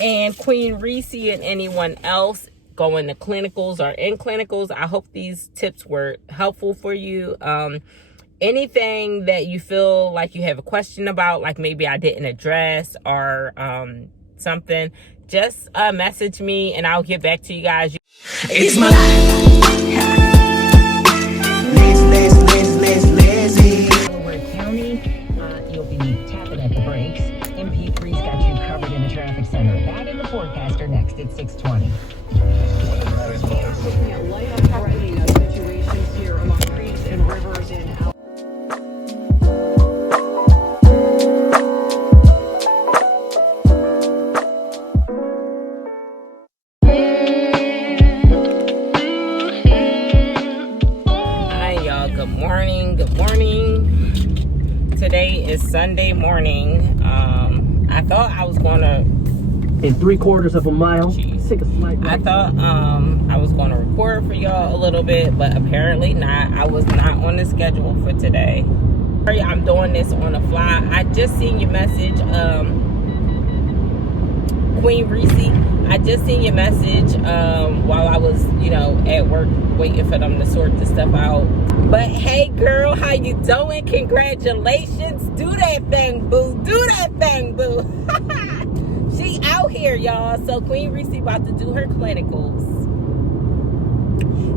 And Queen Reese and anyone else going to clinicals or in clinicals, I hope these tips were helpful for you. Anything that you feel like you have a question about, like maybe I didn't address or something, just message me and I'll get back to you guys. It's my life. Lazy. Delaware County, you'll be tapping at the brakes. MP3's got you covered in the traffic center. That in the forecaster next at 6:20. Looking at light operating situations here along creeks and rivers in Good morning. Today is Sunday morning. I thought I was going to In 3/4 of a mile, take a slight right. I thought I was going to record for y'all a little bit, but apparently not. I was not on the schedule for today. Sorry, I'm doing this on the fly. I just seen your message, Queen Reese. I just seen your message while I was, at work waiting for them to sort the stuff out. But hey, girl, how you doing? Congratulations. Do that thing, boo. Do that thing, boo. She out here, y'all. So Queen Reese about to do her clinicals.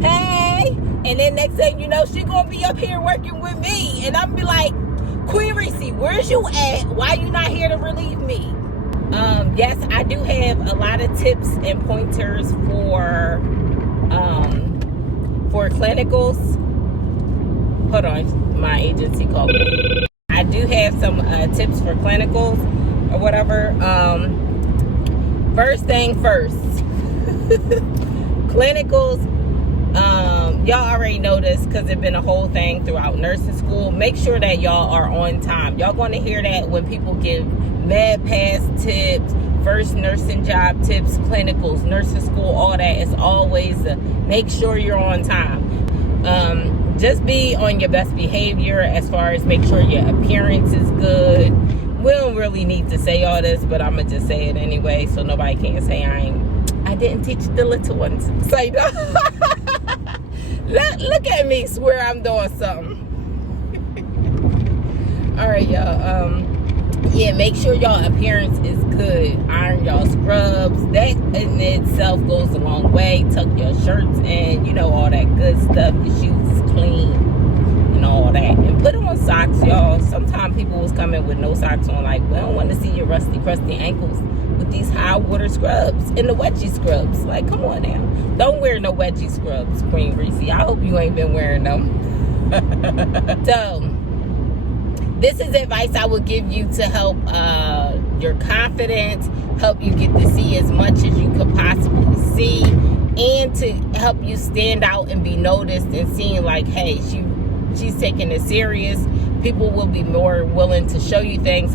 Hey. And then next thing you know, she gonna be up here working with me. And I'm be like, Queen Reese, where's you at? Why you not here to relieve me? Yes, I do have a lot of tips and pointers for clinicals. Hold on, my agency called me. I do have some tips for clinicals or whatever. First thing first, clinicals, y'all already know this because it's been a whole thing throughout nursing school. Make sure that y'all are on time. Y'all going to hear that when people give med pass tips, first nursing job tips, clinicals, nursing school, all that. It's always make sure you're on time. Just be on your best behavior as far as make sure your appearance is good. We don't really need to say all this, but I'm gonna just say it anyway, so nobody can say I didn't teach the little ones. Say that. Look at me, swear I'm doing something. All right, y'all. Yeah, make sure y'all appearance is good. Iron y'all scrubs. That in itself goes a long way. Tuck your shirts in, all that good stuff. Your shoes clean and all that. And put on socks, y'all. Sometimes people was coming with no socks on, like, we don't want to see your rusty, crusty ankles with these high water scrubs and the wedgie scrubs. Like, come on now. Don't wear no wedgie scrubs, Queen Reese. I hope you ain't been wearing them. So, this is advice I would give you to help your confidence, help you get to see as much as you could possibly see, and to help you stand out and be noticed and seen like, hey, she's taking it serious. People will be more willing to show you things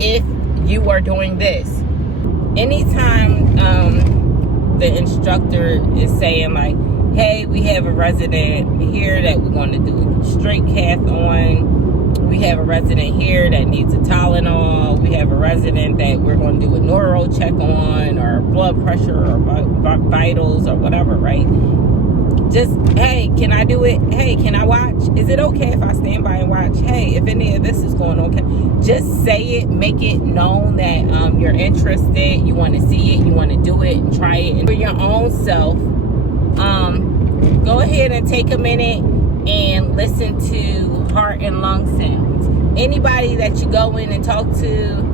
if you are doing this. Anytime the instructor is saying like, hey, we have a resident here that we want to do a straight cath on. We have a resident here that needs a Tylenol. We have a resident that we're going to do a neuro check on, or blood pressure, or vitals, or whatever, right? Just, hey, can I do it? Hey, can I watch? Is it okay if I stand by and watch? Hey, if any of this is going on, just say it. Make it known that you're interested. You want to see it. You want to do it and try it. And for your own self, go ahead and take a minute and listen to heart and lung sounds. Anybody that you go in and talk to,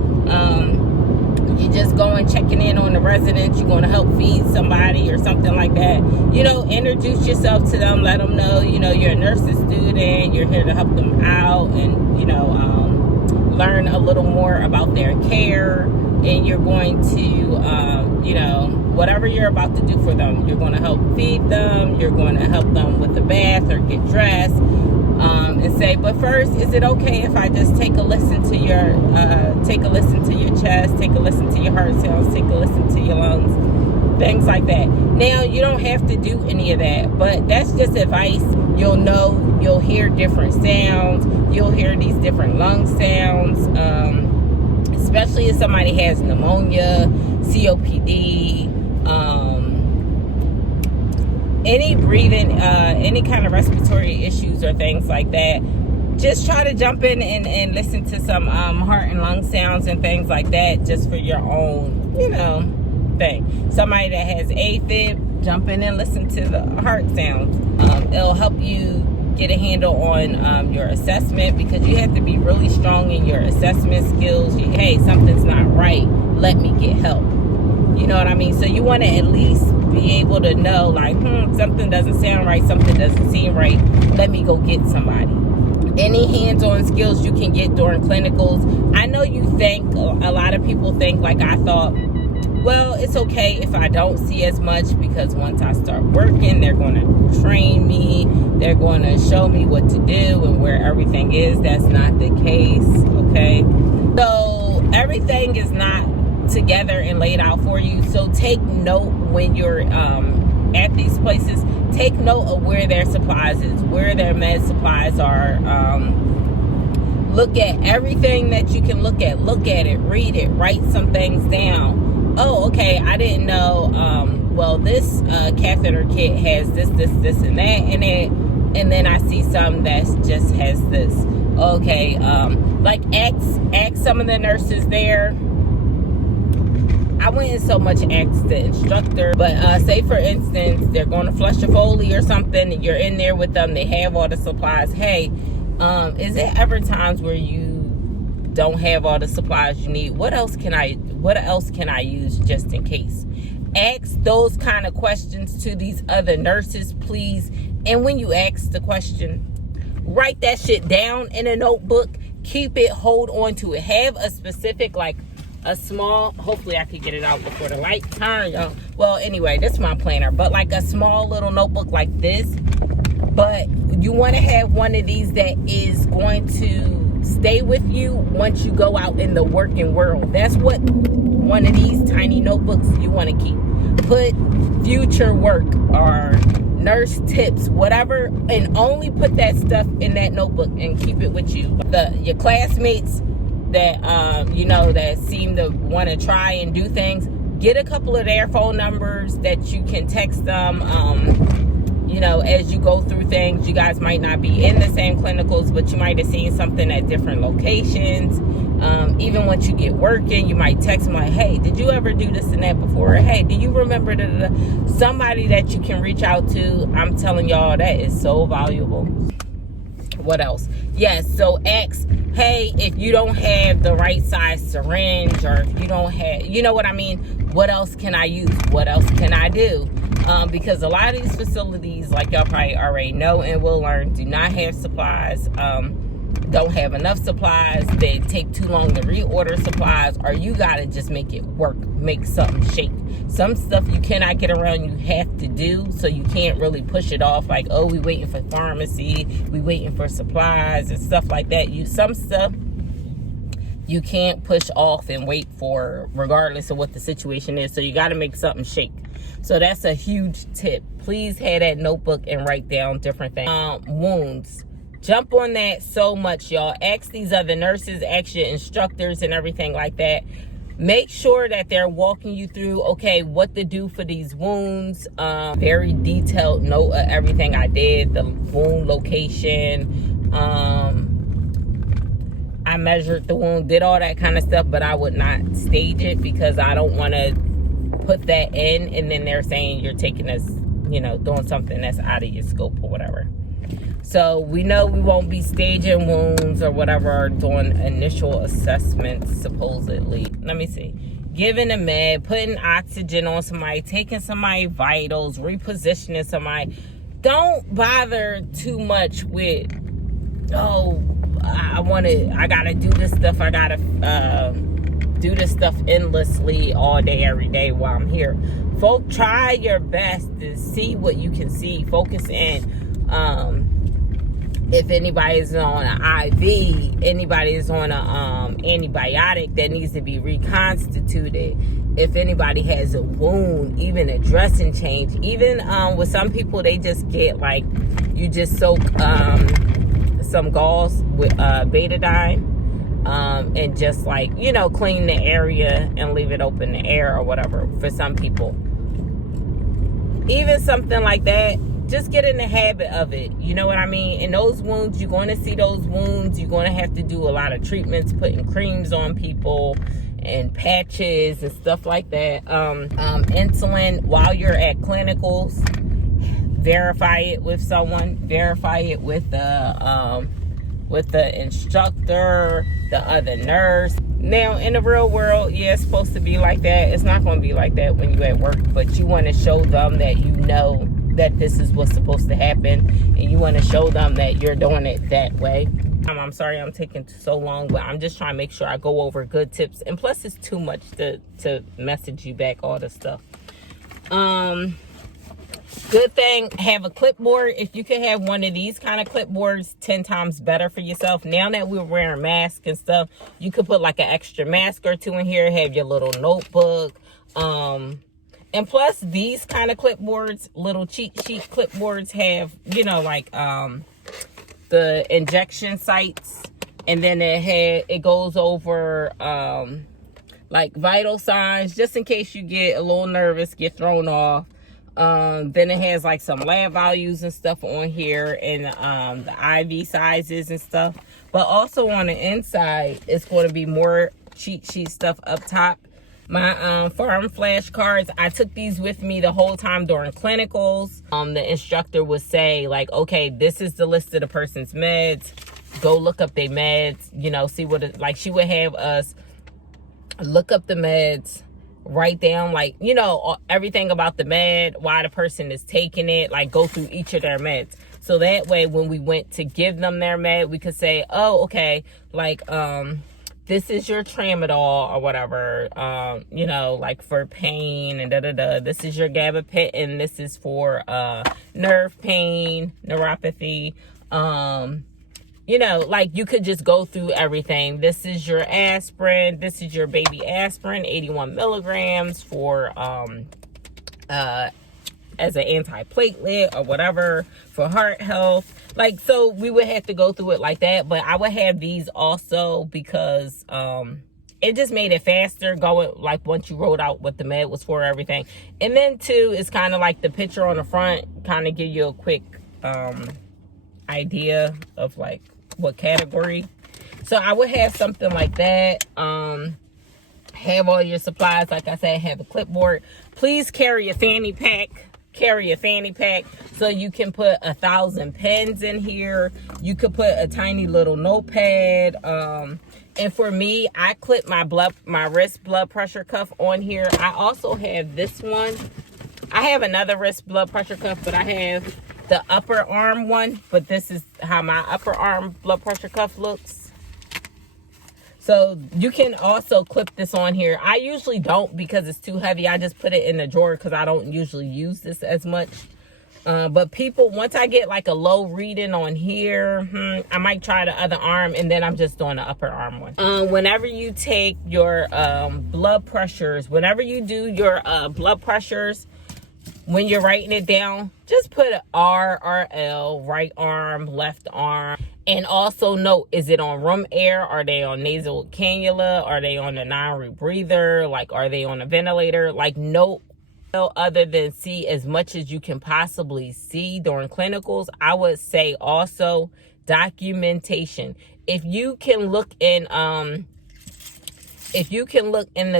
you just go and checking in on the resident, you're going to help feed somebody or something like that, introduce yourself to them, let them know, you're a nursing student, you're here to help them out, and, learn a little more about their care, and you're going to, whatever you're about to do for them, you're going to help feed them, you're going to help them with the bath or get dressed, and say, but first, is it okay if I just take a listen to your chest, take a listen to your heart sounds, take a listen to your lungs, things like that. Now, you don't have to do any of that, but that's just advice. You'll hear different sounds, you'll hear these different lung sounds, especially if somebody has pneumonia, COPD, any breathing, any kind of respiratory issues or things like that, just try to jump in and listen to some heart and lung sounds and things like that, just for your own, thing. Somebody that has AFib, jump in and listen to the heart sounds. It'll help you get a handle on your assessment, because you have to be really strong in your assessment skills. Hey, something's not right, let me get help. You know what I mean? So you want to at least be able to know, like, something doesn't sound right, something doesn't seem right, let me go get somebody. Any hands-on skills you can get during clinicals. I know you think, a lot of people think, like I thought, well, it's okay if I don't see as much, because once I start working, they're going to train me, they're going to show me what to do and where everything is. That's not the case, okay? So everything is not together and laid out for you. So take note when you're at these places. Take note of where their supplies is, where their med supplies are. Look at everything that you can look at. Look at it, read it, write some things down. Oh, okay, I didn't know, well, this catheter kit has this, and that in it, and then I see some that just has this. Okay, like ask some of the nurses there. I wouldn't so much ask the instructor, but say for instance, they're going to flush a Foley or something, and you're in there with them, they have all the supplies. Hey, is there ever times where you don't have all the supplies you need? What else can I use just in case? Ask those kind of questions to these other nurses, please. And when you ask the question, write that shit down in a notebook. Keep it, hold on to it. Have a specific, like a small, hopefully I could get it out before the light turn, y'all. Well, anyway, this is my planner, but like a small little notebook like this. But you want to have one of these that is going to stay with you once you go out in the working world. That's what one of these tiny notebooks you want to keep. Put future work or nurse tips, whatever, and only put that stuff in that notebook and keep it with you. Your classmates that that seem to want to try and do things, get a couple of their phone numbers that you can text them. As you go through things, you guys might not be in the same clinicals, but you might have seen something at different locations. Even once you get working, you might text them like, hey, did you ever do this and that before? Or, hey, do you remember somebody that you can reach out to? I'm telling y'all, that is so valuable. What else? Yes, so ask, hey, if you don't have the right size syringe, or if you don't have, you know what I mean? What else can I use? What else can I do? Because a lot of these facilities, like y'all probably already know and will learn, do not have supplies, don't have enough supplies, they take too long to reorder supplies, or you gotta just make it work, make something shake. Some stuff you cannot get around, you have to do, so you can't really push it off like, oh, we waiting for pharmacy, we waiting for supplies and stuff like that. Some stuff you can't push off and wait for, regardless of what the situation is, so you gotta make something shake. So that's a huge tip. Please have that notebook and write down different things. Wounds. Jump on that so much, y'all. Ask these other nurses, ask your instructors and everything like that. Make sure that they're walking you through, okay, what to do for these wounds. Very detailed note of everything I did, the wound location. I measured the wound, did all that kind of stuff, but I would not stage it because I don't want to put that in and then they're saying you're taking us, doing something that's out of your scope or whatever. So we know we won't be staging wounds or whatever, or doing initial assessments supposedly. Let me see. Giving a med, putting oxygen on somebody, taking somebody vitals, repositioning somebody. Don't bother too much with, oh, I gotta do this stuff. I gotta do this stuff endlessly all day, every day while I'm here. Folk, try your best to see what you can see. Focus in. If anybody is on an IV, anybody is on a antibiotic that needs to be reconstituted. If anybody has a wound, even a dressing change. Even with some people, they just get like, you just soak some gauze with betadine. and just like, you know, clean the area and leave it open to air or whatever for some people. Even something like that, just get in the habit of it. You know what I mean? And those wounds, you're going to see those wounds. You're going to have to do a lot of treatments, putting creams on people and patches and stuff like that. Insulin, while you're at clinicals, verify it with someone. Verify it with the instructor, the other nurse. Now, in the real world, yeah, it's supposed to be like that. It's not going to be like that when you're at work, but you want to show them that you know that this is what's supposed to happen, and you want to show them that you're doing it that way. I'm sorry I'm taking so long, but I'm just trying to make sure I go over good tips, and plus it's too much to message you back all the stuff. Good thing, have a clipboard. If you can have one of these kind of clipboards, 10 times better for yourself. Now that we're wearing masks and stuff, you could put like an extra mask or two in here, have your little notebook. And plus, these kind of clipboards, little cheat sheet clipboards, have, you know, like the injection sites, and then it goes over like vital signs, just in case you get a little nervous, get thrown off. Then it has like some lab values and stuff on here, and the IV sizes and stuff. But also on the inside, it's going to be more cheat sheet stuff up top. My farm flashcards, I took these with me the whole time during clinicals. The instructor would say, like, okay, this is the list of the person's meds. Go look up their meds, you know, see what it, like, she would have us look up the meds, write down, like, you know, everything about the med, why the person is taking it, like, go through each of their meds. So that way, when we went to give them their med, we could say, oh, okay, like, this is your tramadol or whatever, you know, like for pain and da-da-da. This is your gabapentin, this is for nerve pain, neuropathy. You know, like, you could just go through everything. This is your aspirin. This is your baby aspirin, 81 milligrams for, as an antiplatelet or whatever for heart health. Like, so we would have to go through it like that. But I would have these also because it just made it faster going, like, once you wrote out what the med was for, everything. And then, too, it's kind of like the picture on the front kind of give you a quick idea of, like, what category. So I would have something like that. Have all your supplies. Like I said, have a clipboard. Please carry a fanny pack. Carry a fanny pack so you can put 1,000 pens in here. You could put a tiny little notepad. And for me, I clip my wrist blood pressure cuff on here. I also have this one. I have another wrist blood pressure cuff, but I have the upper arm one. But this is how my upper arm blood pressure cuff looks. So you can also clip this on here. I usually don't because it's too heavy. I just put it in the drawer because I don't usually use this as much. But people, once I get like a low reading on here, I might try the other arm, and then I'm just doing the upper arm one. Whenever you take your blood pressures, whenever you do your blood pressures, when you're writing it down, just put R or L, right arm, left arm. And also note, is it on room air? Are they on nasal cannula? Are they on a non-rebreather? Like, are they on a ventilator? Like, note, other than see as much as you can possibly see during clinicals. I would say also documentation. If you can look in the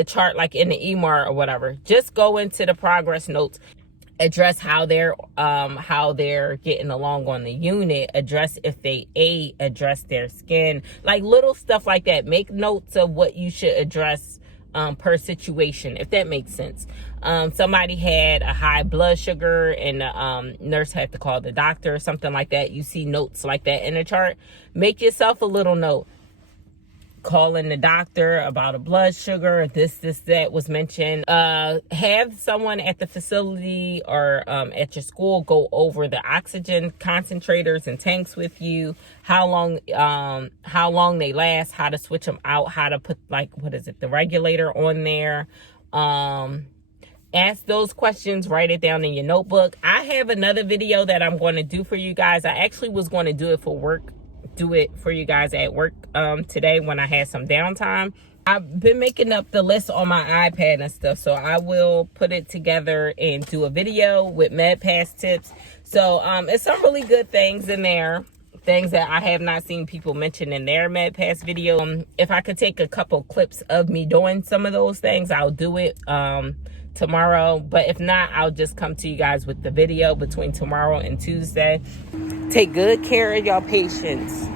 chart, like in the EMR or whatever, just go into the progress notes. Address how they're getting along on the unit, address if they ate, address their skin, like little stuff like that. Make notes of what you should address per situation, if that makes sense. Somebody had a high blood sugar and the nurse had to call the doctor or something like that. You see notes like that in the chart. Make yourself a little note. Calling the doctor about a blood sugar, this, that was mentioned. Have someone at the facility or at your school go over the oxygen concentrators and tanks with you, how long they last, how to switch them out, how to put, like, the regulator on there. Ask those questions, write it down in your notebook. I have another video that I'm going to do for you guys. I actually was going to do it for work do it for you guys at work today when I had some downtime. I've been making up the list on my iPad and stuff, so I will put it together and do a video with MedPass tips. So it's some really good things in there, things that I have not seen people mention in their MedPass video. If I could take a couple clips of me doing some of those things, I'll do it tomorrow. But if not, I'll just come to you guys with the video between tomorrow and Tuesday. Take good care of y'all patients,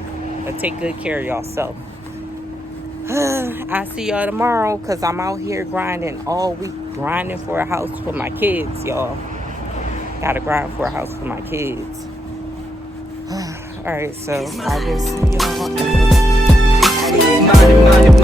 but take good care of yourself. I'll see y'all tomorrow, because I'm out here grinding all week, grinding for a house for my kids, y'all. Gotta grind for a house for my kids. All right, so I just see y'all.